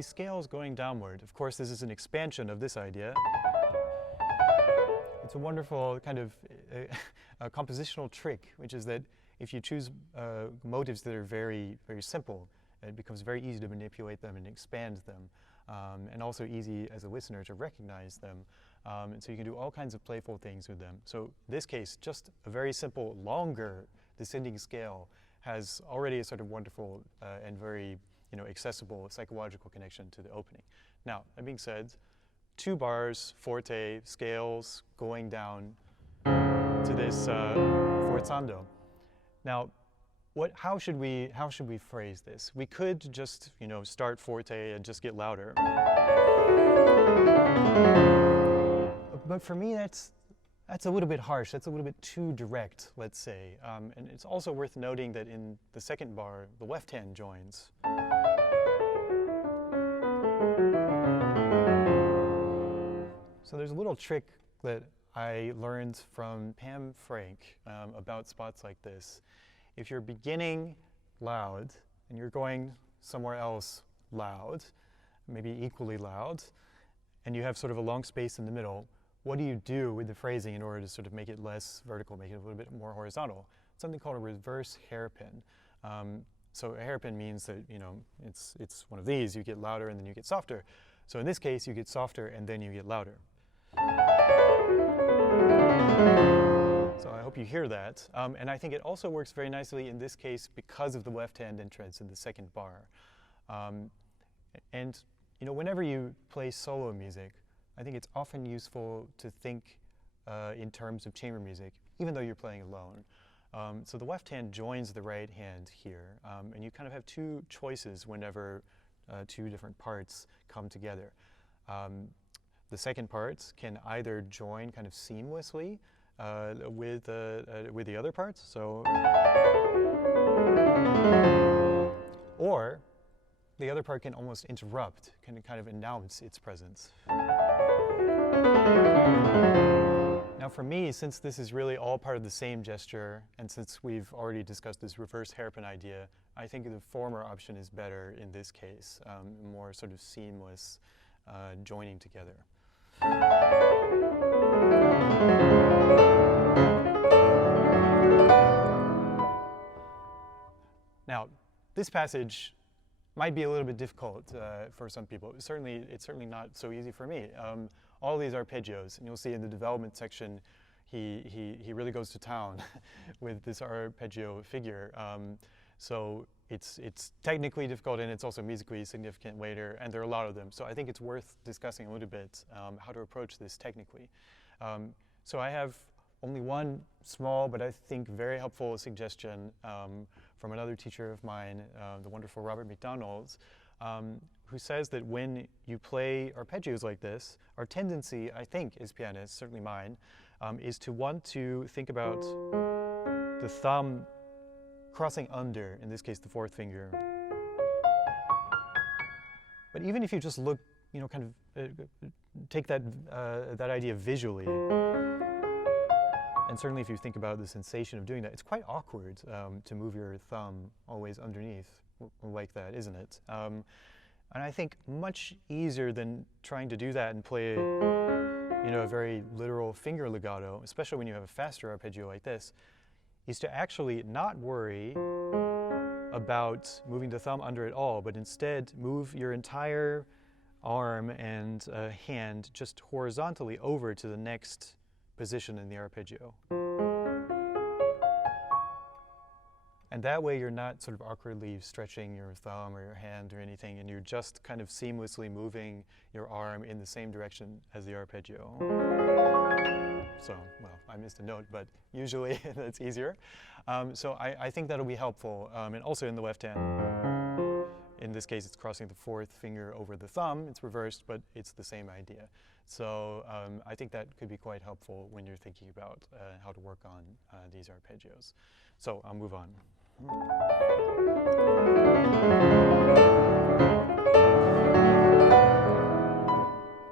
these scales going downward. Of course, this is an expansion of this idea. It's a wonderful kind of a compositional trick, which is that if you choose motives that are very, very simple, it becomes very easy to manipulate them and expand them, and also easy as a listener to recognize them. And so you can do all kinds of playful things with them. So in this case, just a very simple, longer descending scale has already a sort of wonderful and very accessible psychological connection to the opening. Now, that being said, 2 bars, forte, scales, going down to this forzando. Now, how should we phrase this? We could just start forte and just get louder. But for me, that's a little bit harsh. That's a little bit too direct, let's say. And it's also worth noting that in the second bar, the left hand joins. So there's a little trick that I learned from Pam Frank about spots like this. If you're beginning loud and you're going somewhere else loud, maybe equally loud, and you have sort of a long space in the middle, what do you do with the phrasing in order to sort of make it less vertical, make it a little bit more horizontal? Something called a reverse hairpin. So a hairpin means that it's one of these. You get louder and then you get softer. So in this case, you get softer and then you get louder. So I hope you hear that. And I think it also works very nicely in this case because of the left hand entrance in the second bar. And whenever you play solo music, I think it's often useful to think in terms of chamber music, even though you're playing alone. So the left hand joins the right hand here, and you kind of have 2 choices whenever 2 different parts come together. The second parts can either join kind of seamlessly with the other parts, or the other part can almost interrupt, can kind of announce its presence. Now for me, since this is really all part of the same gesture, and since we've already discussed this reverse hairpin idea, I think the former option is better in this case, more sort of seamless joining together. Now, this passage might be a little bit difficult for some people. It's certainly not so easy for me. All these arpeggios, and you'll see in the development section, he really goes to town with this arpeggio figure. So it's technically difficult, and it's also musically significant later, and there are a lot of them. So I think it's worth discussing a little bit how to approach this technically. So I have only one small, but I think very helpful suggestion from another teacher of mine, the wonderful Robert McDonald, who says that when you play arpeggios like this, our tendency, I think, as pianists, certainly mine, is to want to think about the thumb crossing under, in this case, the 4th finger. But even if you just look, kind of take that idea visually, and certainly if you think about the sensation of doing that, it's quite awkward to move your thumb always underneath like that, isn't it? And I think much easier than trying to do that and play a very literal finger legato, especially when you have a faster arpeggio like this, is to actually not worry about moving the thumb under at all, but instead move your entire arm and hand just horizontally over to the next position in the arpeggio. And that way you're not sort of awkwardly stretching your thumb or your hand or anything, and you're just kind of seamlessly moving your arm in the same direction as the arpeggio. So, well, I missed a note, but usually that's easier. So I think that'll be helpful, and also in the left hand. In this case, it's crossing the 4th finger over the thumb. It's reversed, but it's the same idea. So I think that could be quite helpful when you're thinking about how to work on these arpeggios. So I'll move on. A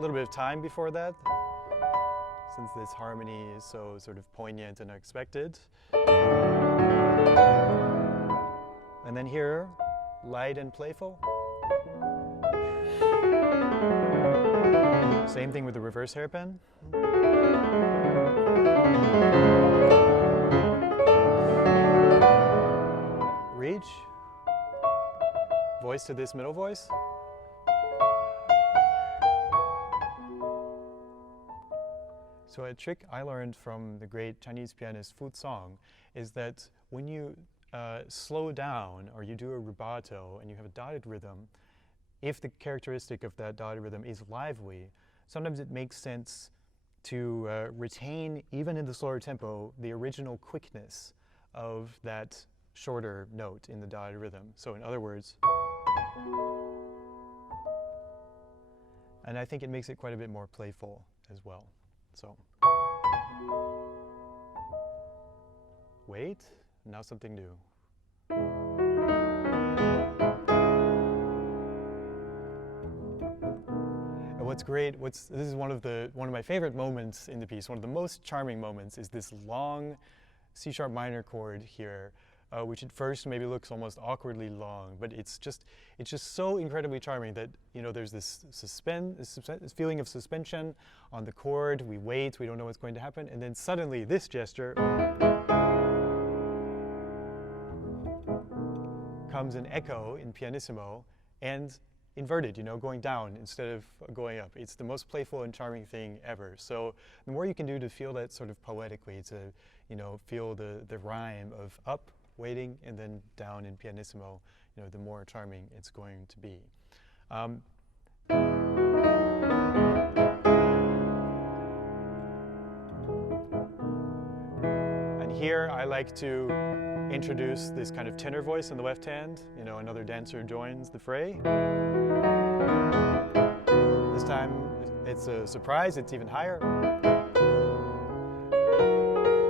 little bit of time before that, since this harmony is so sort of poignant and unexpected. And then here, light and playful. Same thing with the reverse hairpin. Reach. Voice to this middle voice. So a trick I learned from the great Chinese pianist Fu Song is that when you slow down or you do a rubato and you have a dotted rhythm, if the characteristic of that dotted rhythm is lively, sometimes it makes sense to retain, even in the slower tempo, the original quickness of that shorter note in the dotted rhythm. So in other words, and I think it makes it quite a bit more playful as well. So, wait, now something new. And what's great, this is one of my favorite moments in the piece, one of the most charming moments is this long C-sharp minor chord here, which at first maybe looks almost awkwardly long, but it's just so incredibly charming that, you know, there's this feeling of suspension on the chord. We wait, we don't know what's going to happen, and then suddenly this gesture comes an echo in pianissimo and inverted, you know, going down instead of going up. It's the most playful and charming thing ever. So the more you can do to feel that sort of poetically, to, you know, feel the rhyme of up, waiting, and then down in pianissimo, you know, the more charming it's going to be. And here I like to introduce this kind of tenor voice in the left hand. You know, another dancer joins the fray. This time it's a surprise, it's even higher.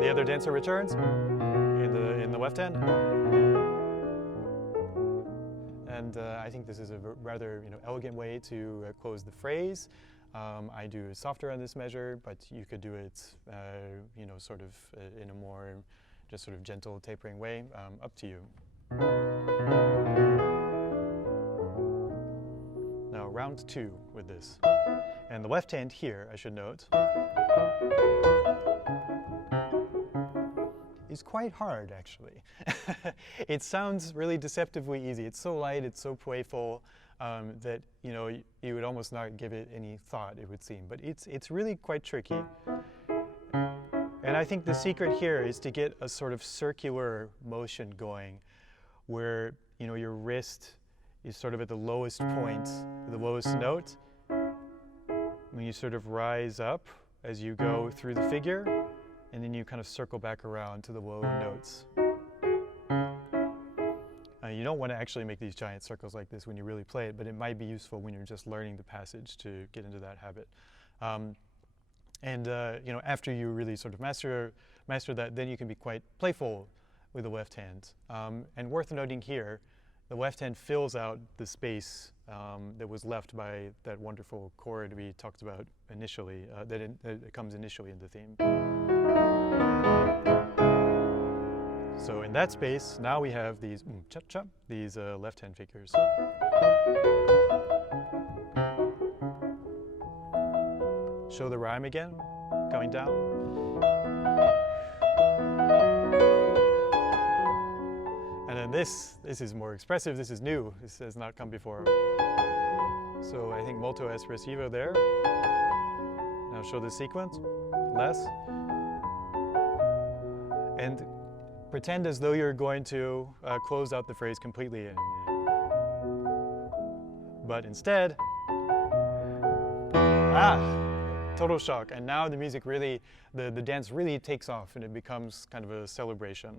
The other dancer returns in the left hand. And I think this is a rather, you know, elegant way to close the phrase. I do softer on this measure, but you could do it, you know, sort of in a more just sort of gentle tapering way, up to you. Now round 2 with this. And the left hand here, I should note, is quite hard, actually. It sounds really deceptively easy. It's so light, it's so playful, that, you know, you would almost not give it any thought, it would seem. But it's really quite tricky. And I think the secret here is to get a sort of circular motion going where, you know, your wrist is sort of at the lowest point, the lowest note. When you sort of rise up as you go through the figure, and then you kind of circle back around to the low notes. You don't want to actually make these giant circles like this when you really play it, but it might be useful when you're just learning the passage to get into that habit. You know, after you really sort of master that, then you can be quite playful with the left hand. And worth noting here, the left hand fills out the space that was left by that wonderful chord we talked about initially, that comes initially in the theme. So in that space, now we have these cha-cha, these left-hand figures. Show the rhyme again, going down. And then this is more expressive, this is new, this has not come before. So I think molto espressivo there. Now show the sequence, less. And pretend as though you're going to close out the phrase completely. But instead, total shock. And now the music really, the dance really takes off and it becomes kind of a celebration.